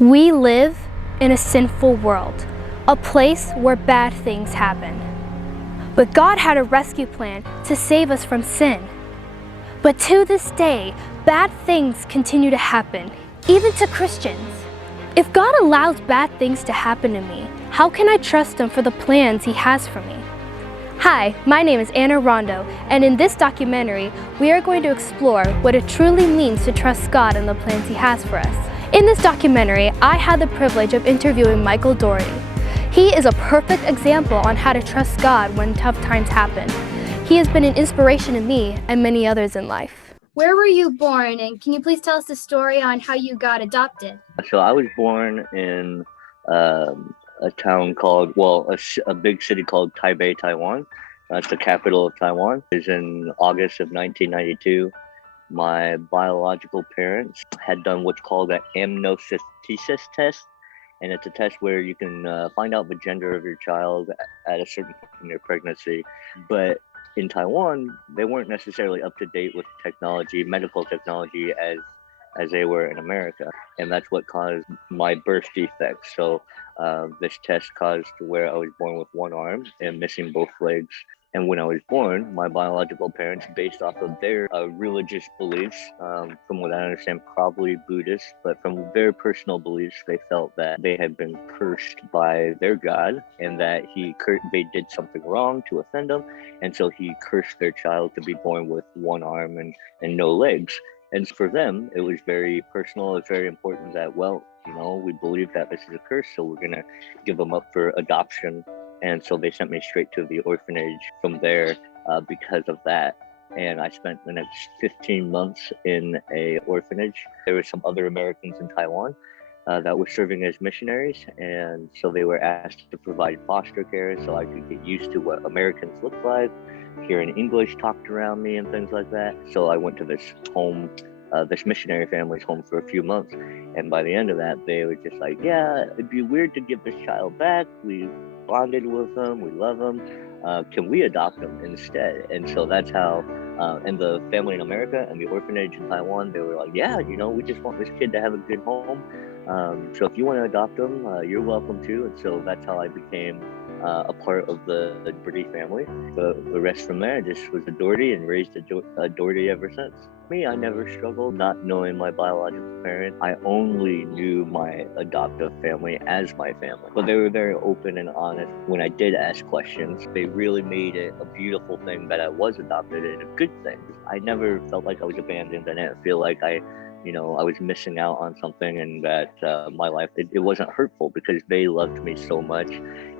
We live in a sinful world, a place where bad things happen. But God had a rescue plan to save us from sin. But to this day, bad things continue to happen, even to Christians. If God allows bad things to happen to me, how can I trust Him for the plans He has for me? Hi, my name is Anna Rondo, and in this documentary, we are going to explore what it truly means to trust God and the plans He has for us. In this documentary, I had the privilege of interviewing Michael Doherty. He is a perfect example on how to trust God when tough times happen. He has been an inspiration to me and many others in life. Where were you born, and can you please tell us the story on how you got adopted? So I was born in a town called, a big city called Taipei, Taiwan. That's the capital of Taiwan. It was in August of 1992. My biological parents had done what's called an amniocentesis test, and it's a test where you can find out the gender of your child at a certain point in their pregnancy. But in Taiwan, they weren't necessarily up to date with technology, medical technology, as they were in America, and that's what caused my birth defect. So this test caused to where I was born with one arm and missing both legs. And when I was born, my biological parents, based off of their religious beliefs, from what I understand, probably Buddhist, but from their personal beliefs, they felt that they had been cursed by their God and that they did something wrong to offend them. And so he cursed their child to be born with one arm and no legs. And for them, it was very personal. It's very important that, we believe that this is a curse, so we're going to give them up for adoption. And so they sent me straight to the orphanage from there because of that. And I spent the next 15 months in a orphanage. There were some other Americans in Taiwan that were serving as missionaries. And so they were asked to provide foster care so I could get used to what Americans look like, hearing English talked around me and things like that. So I went to this home, this missionary family's home for a few months. And by the end of that, they were just like, yeah, it'd be weird to give this child back. We bonded with them. We love them. Can we adopt them instead? And so that's how, and the family in America and the orphanage in Taiwan, they were like, yeah, we just want this kid to have a good home. So if you want to adopt them, you're welcome to. And so that's how I became a part of the Doherty family. The rest from there just was a Doherty and raised a Doherty ever since. Me, I never struggled not knowing my biological parent. I only knew my adoptive family as my family. But they were very open and honest when I did ask questions. They really made it a beautiful thing that I was adopted and a good thing. I never felt like I was abandoned. I didn't feel like I was missing out on something, and that my life, it wasn't hurtful because they loved me so much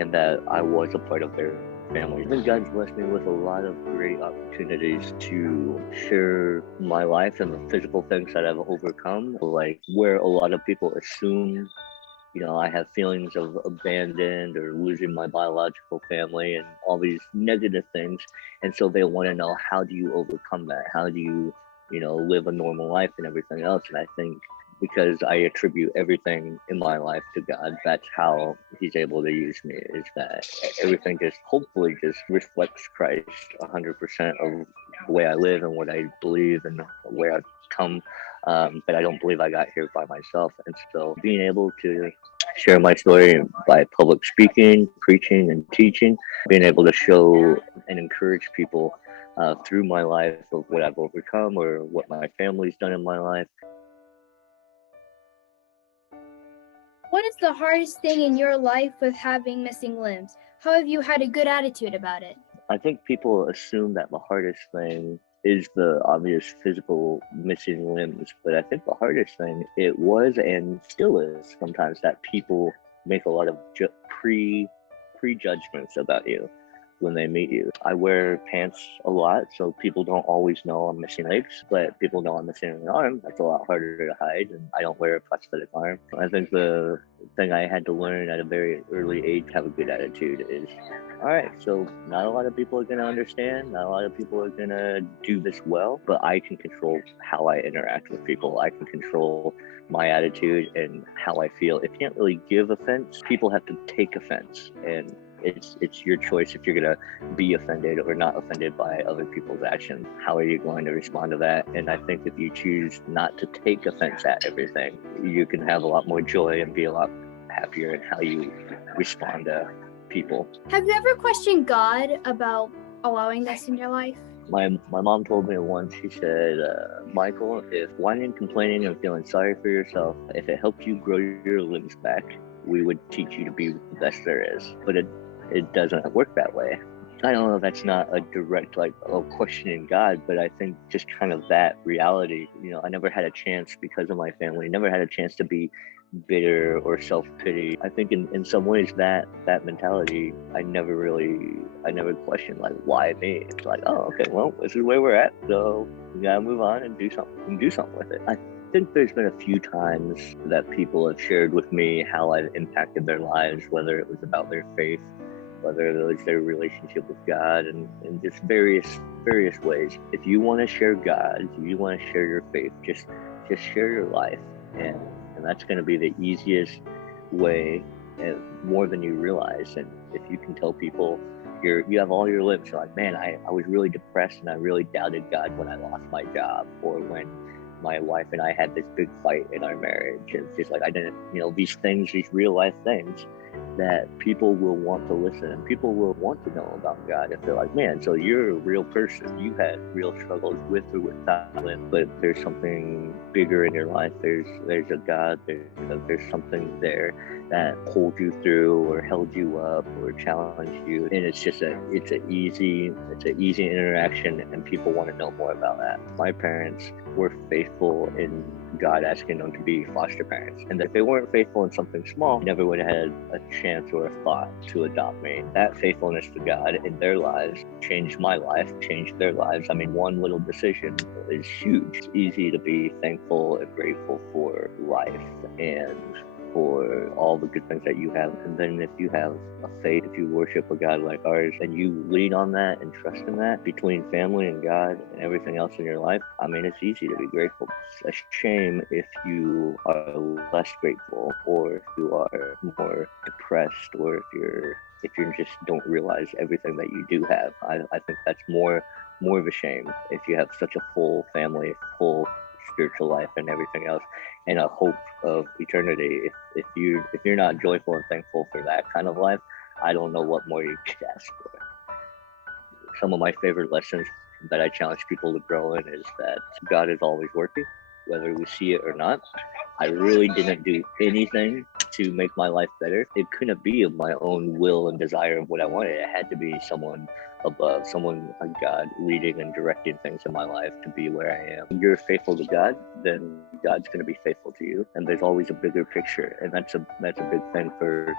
and that I was a part of their family. I think God's blessed me with a lot of great opportunities to share my life and the physical things that I've overcome, like where a lot of people assume I have feelings of abandoned or losing my biological family and all these negative things. And so they want to know, how do you overcome that? How do you, live a normal life and everything else? And I think because I attribute everything in my life to God, that's how He's able to use me, is that everything just hopefully just reflects Christ 100% of the way I live and what I believe and where I've come. But I don't believe I got here by myself. And so being able to share my story by public speaking, preaching, and teaching, being able to show and encourage people through my life of what I've overcome or what my family's done in my life. What is the hardest thing in your life with having missing limbs? How have you had a good attitude about it? I think people assume that the hardest thing is the obvious physical missing limbs, but I think the hardest thing, it was and still is sometimes, that people make a lot of prejudgments about you when they meet you. I wear pants a lot, so people don't always know I'm missing legs, but people know I'm missing an arm. That's a lot harder to hide, and I don't wear a prosthetic arm. I think the thing I had to learn at a very early age, have a good attitude, is, all right, so not a lot of people are going to understand, not a lot of people are going to do this well, but I can control how I interact with people. I can control my attitude and how I feel. It can't really give offense. People have to take offense. And It's your choice if you're gonna be offended or not offended by other people's actions. How are you going to respond to that? And I think if you choose not to take offense at everything, you can have a lot more joy and be a lot happier in how you respond to people. Have you ever questioned God about allowing this in your life? My mom told me once, she said, Michael, if whining, complaining, and feeling sorry for yourself, if it helped you grow your limbs back, we would teach you to be the best there is. But it doesn't work that way. I don't know if that's not a direct, questioning God, but I think just kind of that reality, I never had a chance because of my family, never had a chance to be bitter or self-pity. I think in some ways that mentality, I never questioned, why me? It's like, oh, okay, well, this is where we're at, so we gotta move on and do something with it. I think there's been a few times that people have shared with me how I've impacted their lives, whether it was about their faith, whether it was their relationship with God, and just various ways. If you want to share God, if you want to share your faith, just share your life, and that's going to be the easiest way, and more than you realize. And if you can tell people you have all your lips, you're like, man, I was really depressed and I really doubted God when I lost my job, or when my wife and I had this big fight in our marriage. It's just like, I didn't, these things, these real life things that people will want to listen, and people will want to know about God if they're like, man, so you're a real person. You had real struggles with or without Him, but there's something bigger in your life. There's a God. There's something there that pulled you through or held you up or challenged you, and it's an easy interaction, and people want to know more about that. My parents were faithful in God asking them to be foster parents, and if they weren't faithful in something small, they never would have had a chance or a thought to adopt me. That faithfulness to God in their lives changed my life, changed their lives. I mean, one little decision is huge. It's easy to be thankful and grateful for life and for all the good things that you have. And then if you have a faith, if you worship a God like ours, and you lean on that and trust in that, between family and God and everything else in your life, I mean, it's easy to be grateful. It's a shame if you are less grateful, or if you are more depressed, or if you just don't realize everything that you do have. I think that's more of a shame if you have such a full family, full spiritual life and everything else, and a hope of eternity. If you're not joyful and thankful for that kind of life, I don't know what more you could ask for. Some of my favorite lessons that I challenge people to grow in is that God is always working, whether we see it or not. I really didn't do anything to make my life better. It couldn't be of my own will and desire of what I wanted. It had to be someone above, someone like God, leading and directing things in my life to be where I am. If you're faithful to God, then God's going to be faithful to you. And there's always a bigger picture. And that's a big thing for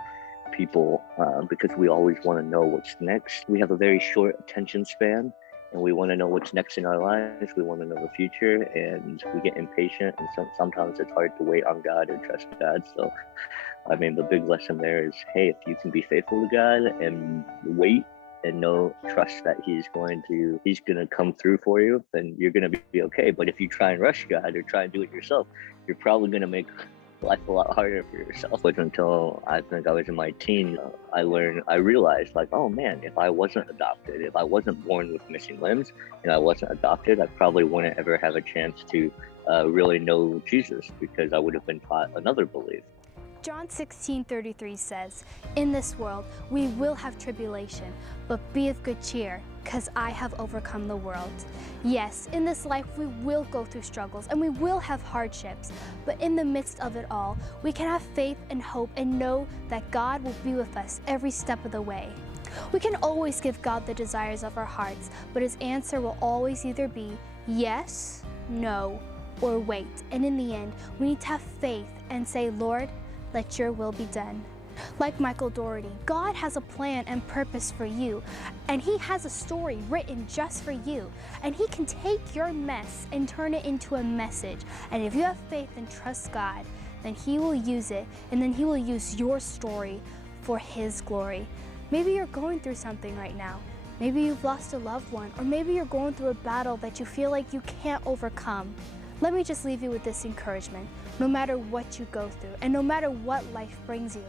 people, because we always want to know what's next. We have a very short attention span, and we want to know what's next in our lives. We want to know the future, and we get impatient, and sometimes it's hard to wait on God or trust God. So, I mean, the big lesson there is, hey, if you can be faithful to God and wait and trust that He's going to come through for you, then you're going to be okay. But if you try and rush God or try and do it yourself, you're probably going to make life a lot harder for yourself. But until I think I was in my teens, I realized, oh man, if I wasn't adopted, if I wasn't born with missing limbs and I wasn't adopted, I probably wouldn't ever have a chance to really know Jesus, because I would have been taught another belief. John 16:33 says, "In this world we will have tribulation, but be of good cheer, because I have overcome the world." Yes, in this life we will go through struggles and we will have hardships, but in the midst of it all, we can have faith and hope and know that God will be with us every step of the way. We can always give God the desires of our hearts, but His answer will always either be yes, no, or wait. And in the end, we need to have faith and say, "Lord, let your will be done." Like Michael Doherty, God has a plan and purpose for you, and He has a story written just for you, and He can take your mess and turn it into a message. And if you have faith and trust God, then He will use it, and then He will use your story for His glory. Maybe you're going through something right now. Maybe you've lost a loved one, or maybe you're going through a battle that you feel like you can't overcome. Let me just leave you with this encouragement. No matter what you go through, and no matter what life brings you,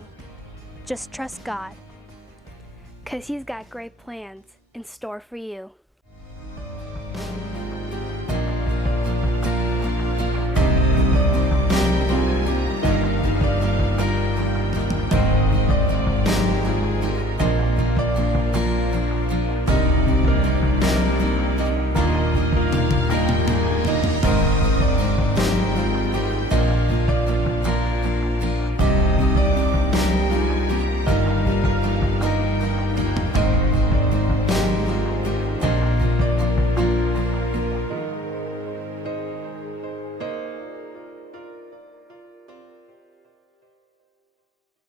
just trust God. 'cause He's got great plans in store for you.